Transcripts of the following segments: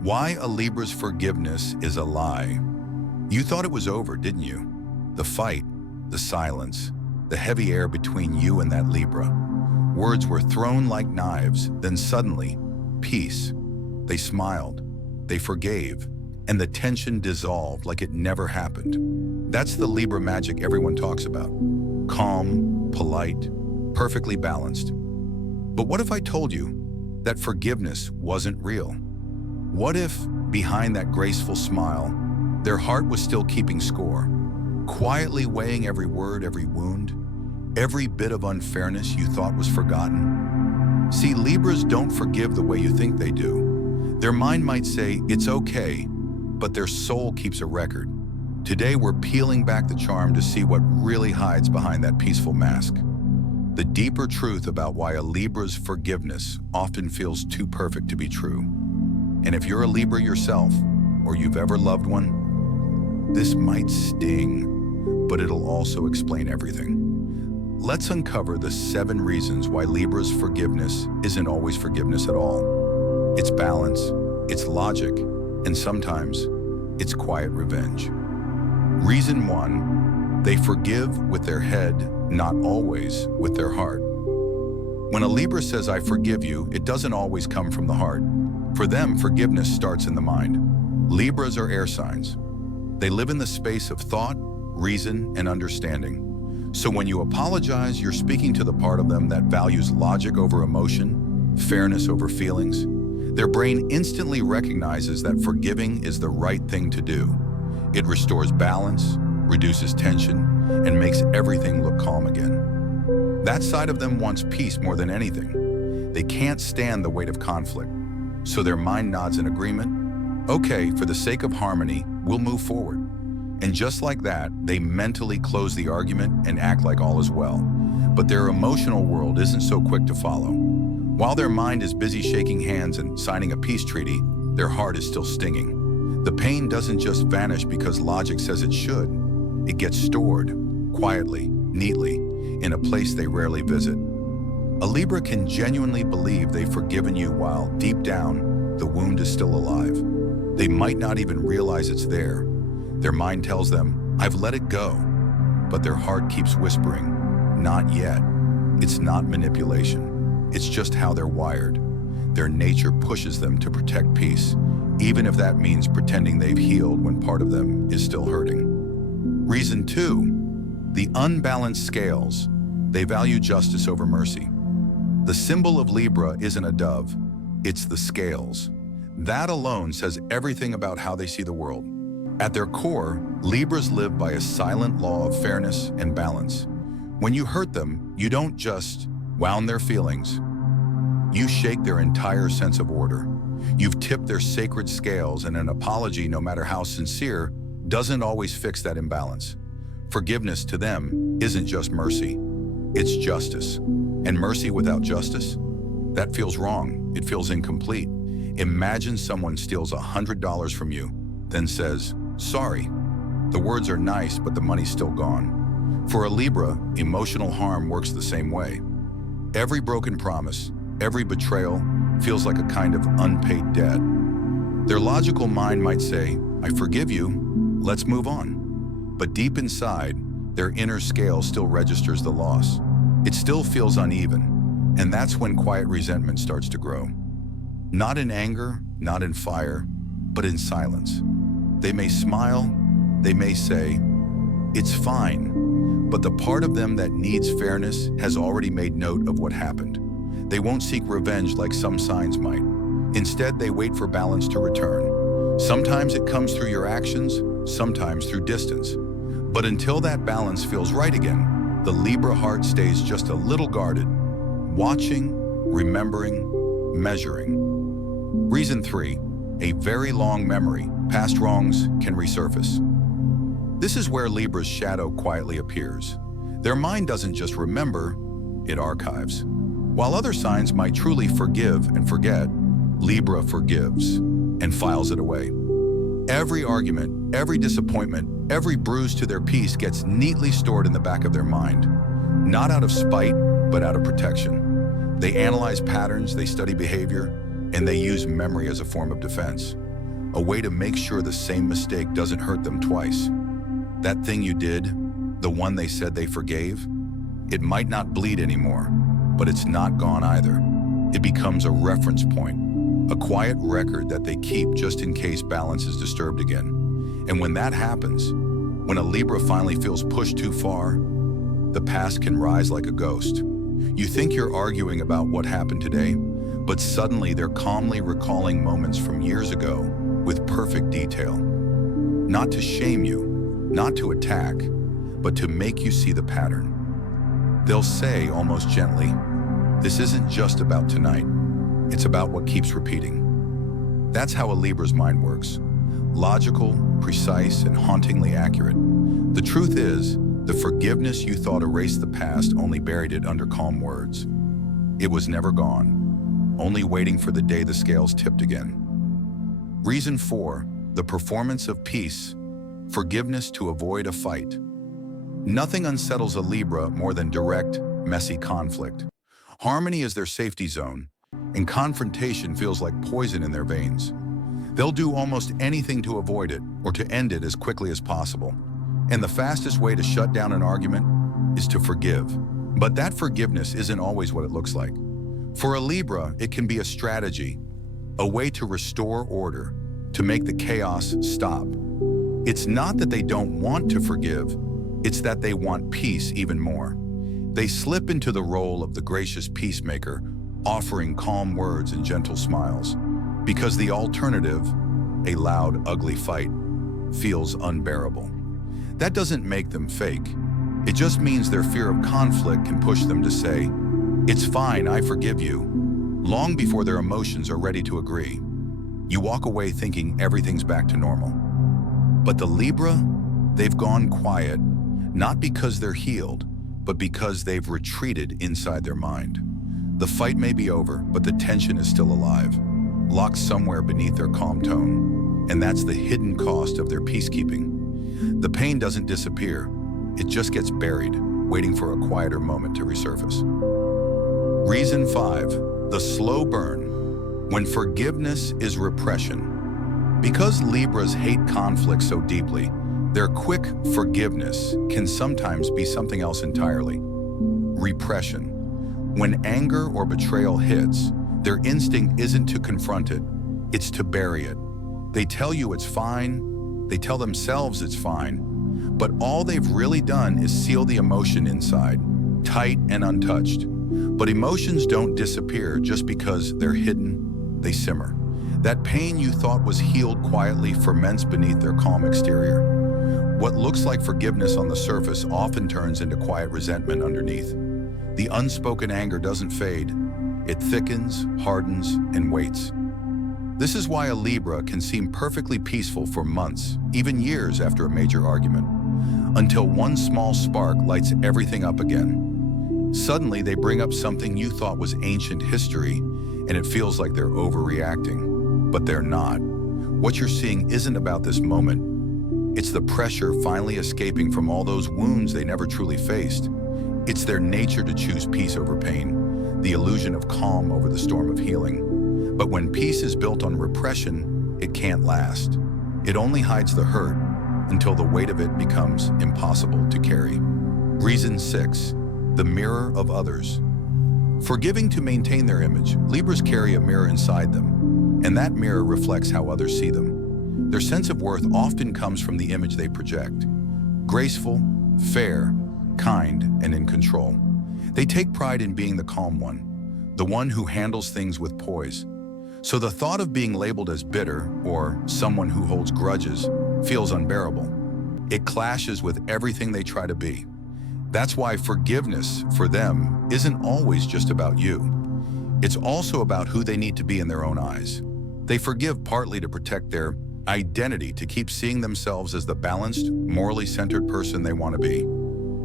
Why a Libra's forgiveness is a lie. You thought it was over, didn't you? The fight, the silence, the heavy air between you and that Libra. Words were thrown like knives, then suddenly, peace. They smiled, they forgave, and the tension dissolved like it never happened. That's the Libra magic everyone talks about. Calm, polite, perfectly balanced. But what if I told you that forgiveness wasn't real? What if, behind that graceful smile, their heart was still keeping score, quietly weighing every word, every wound, every bit of unfairness you thought was forgotten? See, Libras don't forgive the way you think they do. Their mind might say, it's okay, but their soul keeps a record. Today, we're peeling back the charm to see what really hides behind that peaceful mask. The deeper truth about why a Libra's forgiveness often feels too perfect to be true. And if you're a Libra yourself, or you've ever loved one, this might sting, but it'll also explain everything. Let's uncover the 7 reasons why Libra's forgiveness isn't always forgiveness at all. It's balance, it's logic, and sometimes it's quiet revenge. Reason 1, they forgive with their head, not always with their heart. When a Libra says, I forgive you, it doesn't always come from the heart. For them, forgiveness starts in the mind. Libras are air signs. They live in the space of thought, reason, and understanding. So when you apologize, you're speaking to the part of them that values logic over emotion, fairness over feelings. Their brain instantly recognizes that forgiving is the right thing to do. It restores balance, reduces tension, and makes everything look calm again. That side of them wants peace more than anything. They can't stand the weight of conflict. So their mind nods in agreement. Okay, for the sake of harmony, we'll move forward. And just like that, they mentally close the argument and act like all is well. But their emotional world isn't so quick to follow. While their mind is busy shaking hands and signing a peace treaty, their heart is still stinging. The pain doesn't just vanish because logic says it should. It gets stored, quietly, neatly, in a place they rarely visit. A Libra can genuinely believe they've forgiven you while, deep down, the wound is still alive. They might not even realize it's there. Their mind tells them, I've let it go. But their heart keeps whispering, not yet. It's not manipulation. It's just how they're wired. Their nature pushes them to protect peace, even if that means pretending they've healed when part of them is still hurting. Reason 2, the unbalanced scales. They value justice over mercy. The symbol of Libra isn't a dove, it's the scales. That alone says everything about how they see the world. At their core, Libras live by a silent law of fairness and balance. When you hurt them, you don't just wound their feelings. You shake their entire sense of order. You've tipped their sacred scales, and an apology, no matter how sincere, doesn't always fix that imbalance. Forgiveness to them isn't just mercy, it's justice. And mercy without justice? That feels wrong. It feels incomplete. Imagine someone steals $100 from you, then says, sorry. The words are nice, but the money's still gone. For a Libra, emotional harm works the same way. Every broken promise, every betrayal feels like a kind of unpaid debt. Their logical mind might say, I forgive you, let's move on. But deep inside, their inner scale still registers the loss. It still feels uneven, and that's when quiet resentment starts to grow. Not in anger, not in fire, but in silence. They may smile, they may say, it's fine, but the part of them that needs fairness has already made note of what happened. They won't seek revenge like some signs might. Instead, they wait for balance to return. Sometimes it comes through your actions, sometimes through distance. But until that balance feels right again, the Libra heart stays just a little guarded, watching, remembering, measuring. Reason 3, a very long memory. Past wrongs can resurface. This is where Libra's shadow quietly appears. Their mind doesn't just remember, it archives. While other signs might truly forgive and forget, Libra forgives and files it away. Every argument, every disappointment, every bruise to their peace gets neatly stored in the back of their mind, not out of spite, but out of protection. They analyze patterns, they study behavior, and they use memory as a form of defense. a way to make sure the same mistake doesn't hurt them twice. That thing you did, the one they said they forgave, it might not bleed anymore, but it's not gone either. It becomes a reference point, a quiet record that they keep just in case balance is disturbed again. And when that happens, when a Libra finally feels pushed too far, the past can rise like a ghost. You think you're arguing about what happened today, but suddenly they're calmly recalling moments from years ago with perfect detail. Not to shame you, not to attack, but to make you see the pattern. They'll say almost gently, "This isn't just about tonight, it's about what keeps repeating." That's how a Libra's mind works. Logical, precise, and hauntingly accurate. The truth is, the forgiveness you thought erased the past only buried it under calm words. It was never gone, only waiting for the day the scales tipped again. Reason 4, the performance of peace, forgiveness to avoid a fight. Nothing unsettles a Libra more than direct, messy conflict. Harmony is their safety zone, and confrontation feels like poison in their veins. They'll do almost anything to avoid it or to end it as quickly as possible. And the fastest way to shut down an argument is to forgive. But that forgiveness isn't always what it looks like. For a Libra, it can be a strategy, a way to restore order, to make the chaos stop. It's not that they don't want to forgive, it's that they want peace even more. They slip into the role of the gracious peacemaker, offering calm words and gentle smiles, because the alternative, a loud, ugly fight, feels unbearable. That doesn't make them fake. It just means their fear of conflict can push them to say, "It's fine, I forgive you," long before their emotions are ready to agree. You walk away thinking everything's back to normal. But the Libra, they've gone quiet, not because they're healed, but because they've retreated inside their mind. The fight may be over, but the tension is still alive, locked somewhere beneath their calm tone. And that's the hidden cost of their peacekeeping. The pain doesn't disappear, it just gets buried, waiting for a quieter moment to resurface. Reason 5, the slow burn, when forgiveness is repression. Because Libras hate conflict so deeply, their quick forgiveness can sometimes be something else entirely. Repression. When anger or betrayal hits, their instinct isn't to confront it, it's to bury it. They tell you it's fine, they tell themselves it's fine, but all they've really done is seal the emotion inside, tight and untouched. But emotions don't disappear just because they're hidden, they simmer. That pain you thought was healed quietly ferments beneath their calm exterior. What looks like forgiveness on the surface often turns into quiet resentment underneath. The unspoken anger doesn't fade, it thickens, hardens, and waits. This is why a Libra can seem perfectly peaceful for months, even years after a major argument, until one small spark lights everything up again. Suddenly, they bring up something you thought was ancient history, and it feels like they're overreacting. But they're not. What you're seeing isn't about this moment. It's the pressure finally escaping from all those wounds they never truly faced. It's their nature to choose peace over pain, the illusion of calm over the storm of healing. But when peace is built on repression, it can't last. It only hides the hurt until the weight of it becomes impossible to carry. Reason 6, the mirror of others. Forgiving to maintain their image, Libras carry a mirror inside them, and that mirror reflects how others see them. Their sense of worth often comes from the image they project. Graceful, fair, kind, and in control. They take pride in being the calm one, the one who handles things with poise. So the thought of being labeled as bitter or someone who holds grudges feels unbearable. It clashes with everything they try to be. That's why forgiveness for them isn't always just about you. It's also about who they need to be in their own eyes. They forgive partly to protect their identity, to keep seeing themselves as the balanced, morally centered person they want to be.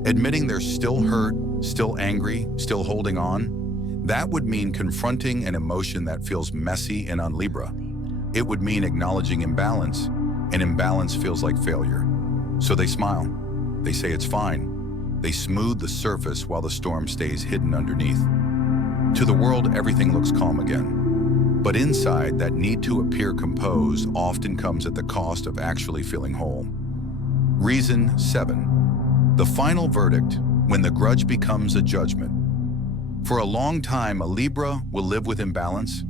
Admitting they're still hurt, still angry, still holding on, that would mean confronting an emotion that feels messy and un-Libra. It would mean acknowledging imbalance, and imbalance feels like failure. So they smile. They say it's fine. They smooth the surface while the storm stays hidden underneath. To the world, everything looks calm again. But inside, that need to appear composed often comes at the cost of actually feeling whole. Reason 7. The final verdict, when the grudge becomes a judgment. For a long time, a Libra will live with imbalance.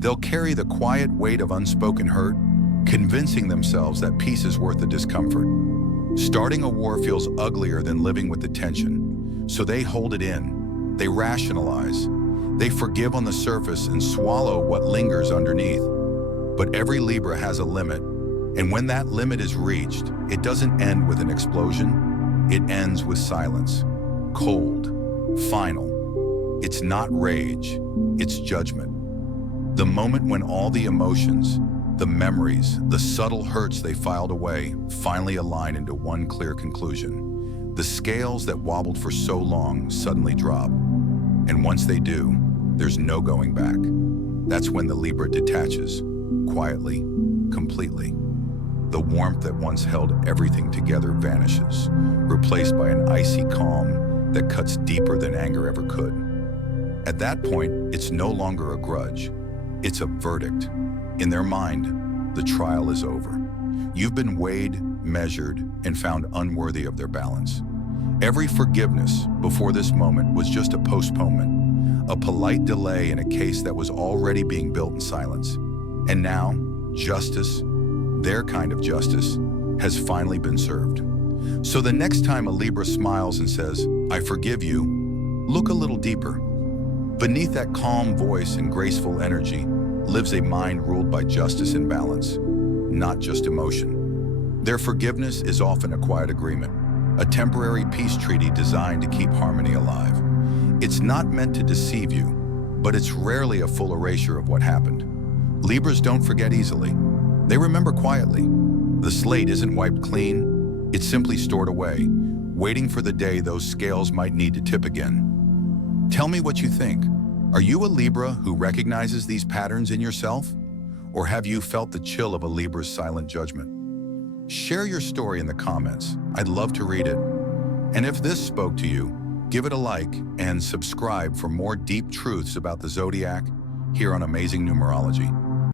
They'll carry the quiet weight of unspoken hurt, convincing themselves that peace is worth the discomfort. Starting a war feels uglier than living with the tension, so they hold it in. They rationalize. They forgive on the surface and swallow what lingers underneath. But every Libra has a limit, and when that limit is reached, it doesn't end with an explosion. It ends with silence. Cold. Final. It's not rage. It's judgment. The moment when all the emotions, the memories, the subtle hurts they filed away finally align into one clear conclusion. The scales that wobbled for so long suddenly drop. And once they do, there's no going back. That's when the Libra detaches, quietly, completely. The warmth that once held everything together vanishes, replaced by an icy calm that cuts deeper than anger ever could. At that point, it's no longer a grudge. It's a verdict. In their mind, the trial is over. You've been weighed, measured, and found unworthy of their balance. Every forgiveness before this moment was just a postponement, a polite delay in a case that was already being built in silence. And now, justice, their kind of justice, has finally been served. So the next time a Libra smiles and says, "I forgive you," look a little deeper. Beneath that calm voice and graceful energy lives a mind ruled by justice and balance, not just emotion. Their forgiveness is often a quiet agreement, a temporary peace treaty designed to keep harmony alive. It's not meant to deceive you, but it's rarely a full erasure of what happened. Libras don't forget easily. They remember quietly. The slate isn't wiped clean, it's simply stored away, waiting for the day those scales might need to tip again. Tell me what you think. Are you a Libra who recognizes these patterns in yourself? Or have you felt the chill of a Libra's silent judgment? Share your story in the comments. I'd love to read it. And if this spoke to you, give it a like and subscribe for more deep truths about the Zodiac here on Amazing Numerology.